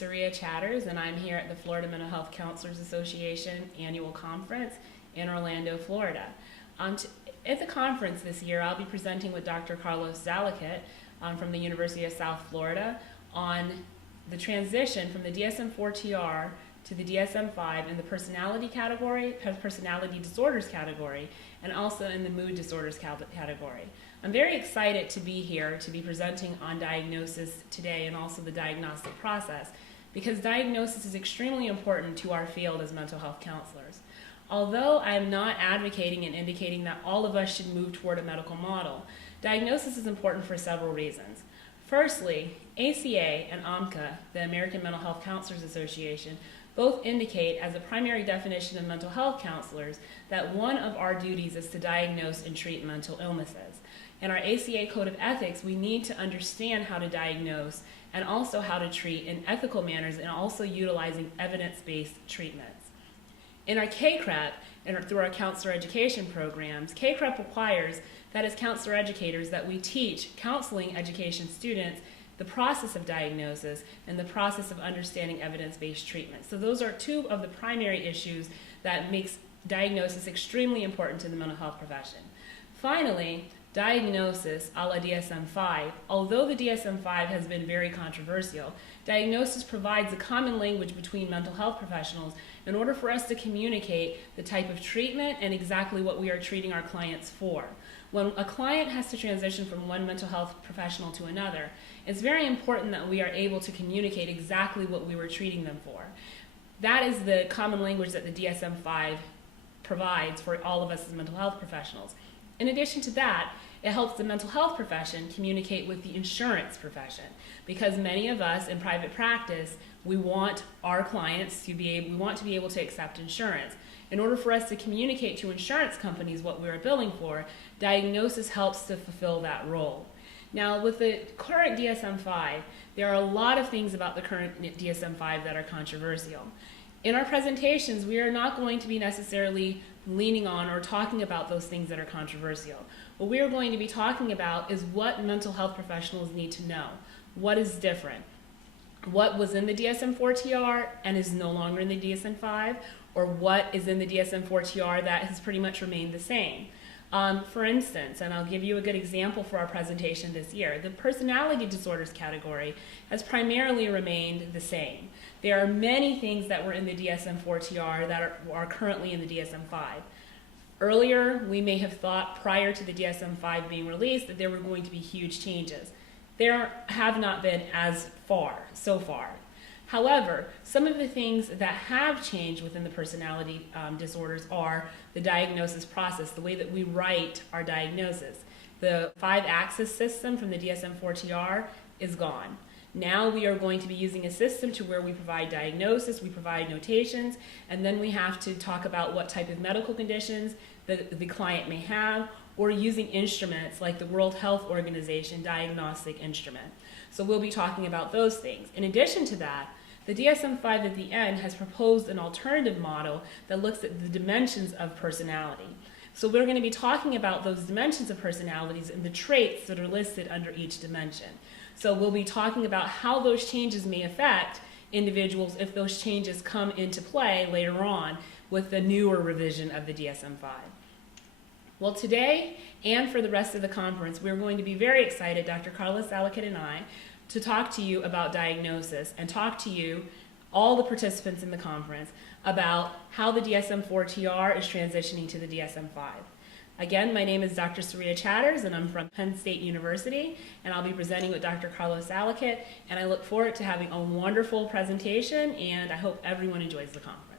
SeriaShia Chatters, and I'm here at the Florida Mental Health Counselors Association annual conference in Orlando, Florida. At the conference this year, I'll be presenting with Dr. Carlos Zalakit from the University of South Florida on the transition from the DSM-4TR to the DSM-5 in the personality category, personality disorders category, and also in the mood disorders category. I'm very excited to be here to be presenting on diagnosis today and also the diagnostic process, because diagnosis is extremely important to our field as mental health counselors. Although I am not advocating and indicating that all of us should move toward a medical model, diagnosis is important for several reasons. Firstly, ACA and AMCA, the American Mental Health Counselors Association, both indicate as a primary definition of mental health counselors that one of our duties is to diagnose and treat mental illnesses. In our ACA Code of Ethics, we need to understand how to diagnose and also how to treat in ethical manners and also utilizing evidence-based treatments. In our KCREP, and through our counselor education programs, KCREP requires that as counselor educators that we teach counseling education students the process of diagnosis and the process of understanding evidence-based treatment. So those are two of the primary issues that makes diagnosis extremely important to the mental health profession. Finally, diagnosis a la DSM-5. Although the DSM-5 has been very controversial, diagnosis provides a common language between mental health professionals in order for us to communicate the type of treatment and exactly what we are treating our clients for. When a client has to transition from one mental health professional to another, it's very important that we are able to communicate exactly what we were treating them for. That is the common language that the DSM-5 provides for all of us as mental health professionals. In addition to that, it helps the mental health profession communicate with the insurance profession, because many of us in private practice, we want our clients to be able to accept insurance. In order for us to communicate to insurance companies what we are billing for, diagnosis helps to fulfill that role. Now, with the current DSM-5, there are a lot of things about the current DSM-5 that are controversial. In our presentations, we are not going to be necessarily leaning on or talking about those things that are controversial. What we are going to be talking about is what mental health professionals need to know. What is different? What was in the DSM-4TR and is no longer in the DSM-5, or what is in the DSM-4TR that has pretty much remained the same. For instance, and I'll give you a good example for our presentation this year, the personality disorders category has primarily remained the same. There are many things that were in the DSM-4TR that are currently in the DSM-5. Earlier, we may have thought prior to the DSM-5 being released that there were going to be huge changes. There have not been so far. However, some of the things that have changed within the personality disorders are the diagnosis process, the way that we write our diagnosis. The 5-axis system from the DSM-4TR is gone. Now we are going to be using a system to where we provide diagnosis, we provide notations, and then we have to talk about what type of medical conditions the client may have, or using instruments like the World Health Organization diagnostic instrument. So we'll be talking about those things. In addition to that, the DSM-5 at the end has proposed an alternative model that looks at the dimensions of personality. So we're going to be talking about those dimensions of personalities and the traits that are listed under each dimension. So we'll be talking about how those changes may affect individuals if those changes come into play later on with the newer revision of the DSM-5. Well, today and for the rest of the conference, we're going to be very excited, Dr. Carlos Zalakit and I, to talk to you about diagnosis and talk to you, all the participants in the conference, about how the DSM-4TR is transitioning to the DSM-5. Again, my name is Dr. SeriaShia Chatters, and I'm from Penn State University, and I'll be presenting with Dr. Carlos Zalakit, and I look forward to having a wonderful presentation, and I hope everyone enjoys the conference.